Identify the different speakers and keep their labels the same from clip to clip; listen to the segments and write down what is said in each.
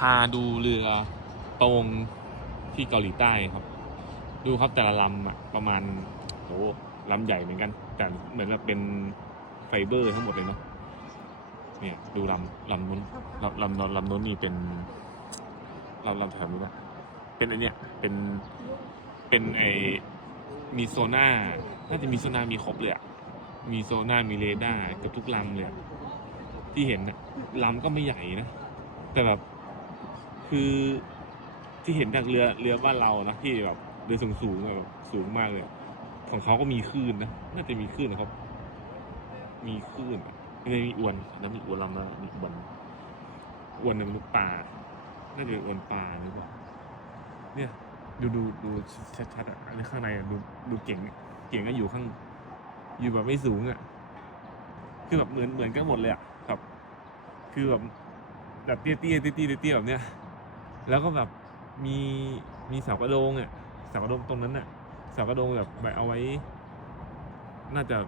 Speaker 1: พาดูเรือประงที่เกาหลีใต้ครับ ดูครับแต่ละลำอะประมาณโหลำใหญ่เหมือนกัน แต่เหมือนกับเป็นไฟเบอร์ทั้งหมดเลยเนาะเนี่ยดูลำลำนู้นลำลำลำนู้นนี่เป็นลำลำแถวนู้นะเป็นไอเนี้ยเป็นเป็นไอมีโซน่าน่าจะมีโซน่ามีครบเลยอะมีโซน่ามีเรดาร์กับทุกลำเลยที่เห็นนะลำก็ไม่ใหญ่นะ แต่แบบ คือที่เห็นจากเรือเรือบ้านเรานะที่แบบเรือสูงสูงแบบสูงมากเลย ของเขาก็มีคลื่นนะน่าจะมีคลื่นนะครับ มีคลื่นไม่มีอวนแล้วมีอวนลำแล้วมีอวนอวนเป็นลูกปลาน่าจะเป็นอวนปลาหรือเปล่าเนี่ยดูดูดูชัดๆอะอนข้างในดูดูเก่งเก่งก็อยู่ข้าง อยู่แบบไม่สูงอะคือแบบเหมือนเหมือนกันหมดเลยอะครับ คือแบบแบบเตี้ยเตี้ยเตี้ยเตี้ยเตี้ยแบบเนี้ย แล้วก็แบบมีมีเสากระโดงอะเสากระโดงตรงนั้นอะเสากระโดงแบบแบบเอาไว้ น่าจะ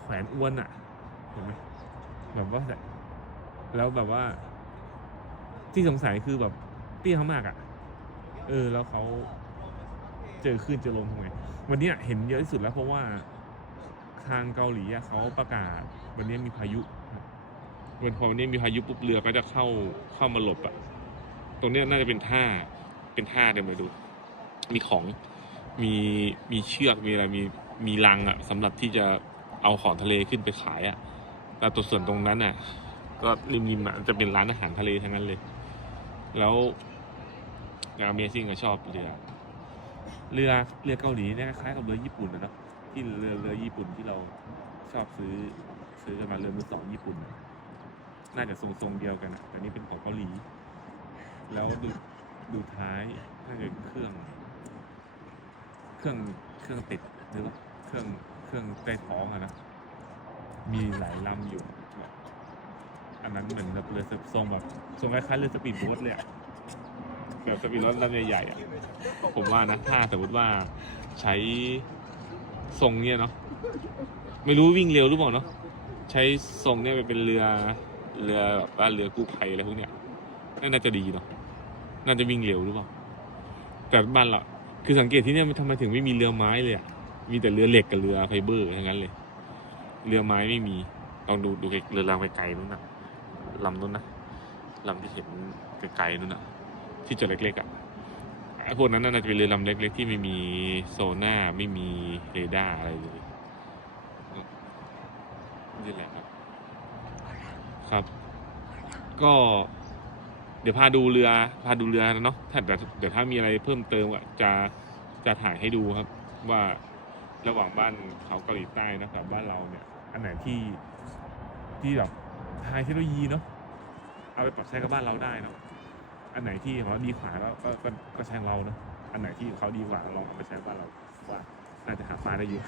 Speaker 1: แขวนอวนอะเห็นไหมแบบว่าแล้วแบบว่า ที่สงสัยคือแบบเตี้ยเขามากอะ เออ แล้วเขาเจอคลื่นเจอลมทำไงวันนี้เห็นเยอะที่สุดแล้วเพราะว่าทางเกาหลีเขาประกาศ วันนี้มีพายุ ครับวันพอวันนี้มีพายุปุ๊บเรือก็จะเข้าเข้ามาหลบอะตรงเนี้ยน่าจะเป็นท่าเป็นท่าเดี๋ยวมาดู มีของมีมีเชือกมีอะไรมีมีลังอะสำหรับที่จะเอาของทะเลขึ้นไปขายอะแต่ตัวส่วนตรงนั้นอะก็ริมๆอะจะเป็นร้านอาหารทะเลทั้งนั้นเลย แล้วอย่าง Amazing ก็ชอบเรือเรือเรือเกาหลีเนี่ยคล้ายกับเรือญี่ปุ่นนะเนาะที่เรือเรือญี่ปุ่นที่เราชอบซื้อซื้อกันมาเรือมือสองญี่ปุ่น น่าจะทรงๆเดียวกันแต่นี่เป็นของเกาหลี แล้วดูดูท้ายน่าจะเครื่อง เครื่องเครื่องติดหรือว่าเครื่องเครื่องใต้ท้องอะนะมีหลายลำอยู่อันนั้นเหมือนแบบเรือทรงแบบทรงคล้ายๆเรือสปีดโบ๊ทเลยอะแบบสปีดโบ๊ทลำใหญ่ๆอะผมว่านะถ้าสมมติว่าใช้ทรงเนี่ยเนาะไม่รู้วิ่งเร็วหรือเปล่าเนาะใช้ทรงเนี่ยไปเป็นเรือ เรือแบบว่าเรือกู้ภัยอะไรพวกเนี้ยน่าจะดีเนาะน่าจะวิ่งเร็วหรือเปล่าแต่บ้านเราคือสังเกตที่เนี่ยมันทำไมถึงไม่มีเรือไม้เลยอะมีแต่เรือเหล็กกับเรือไฟเบอร์ทั้งนั้นเลย เรือไม้ไม่มีลองดูดูเรือลำไกลๆนู้นนะลำนู้นนะลำที่เห็นไกลๆนู้นนะที่จอดเล็กๆอะไอ้พวกนั้นน่าจะเป็นเรือลำเล็ก ๆ ที่ไม่มีโซน่าไม่มีเรดาร์อะไรเลยนี่แหละ ครับ ก็เดี๋ยวพาดูเรือ พาดูเรือนะเนาะถ้าเดี๋ยวเดี๋ยวถ้ามีอะไรเพิ่มเติมอะจะจะถ่ายให้ดูครับ ว่าระหว่างบ้านเขาเกาหลีใต้นะกับ บ้านเราเนี่ย อันไหนที่ที่แบบไฮเทคโนโลยีเนาะเอาไปปรับใช้กับบ้านเราได้เนาะอันไหนที่เขาดีกว่าแล้วก็ก็ก็ใช้ของเราเนอะอันไหนที่เขาดีกว่าลองเอาไปใช้บ้านเราว่าน่าจะหาปลาได้เยอะ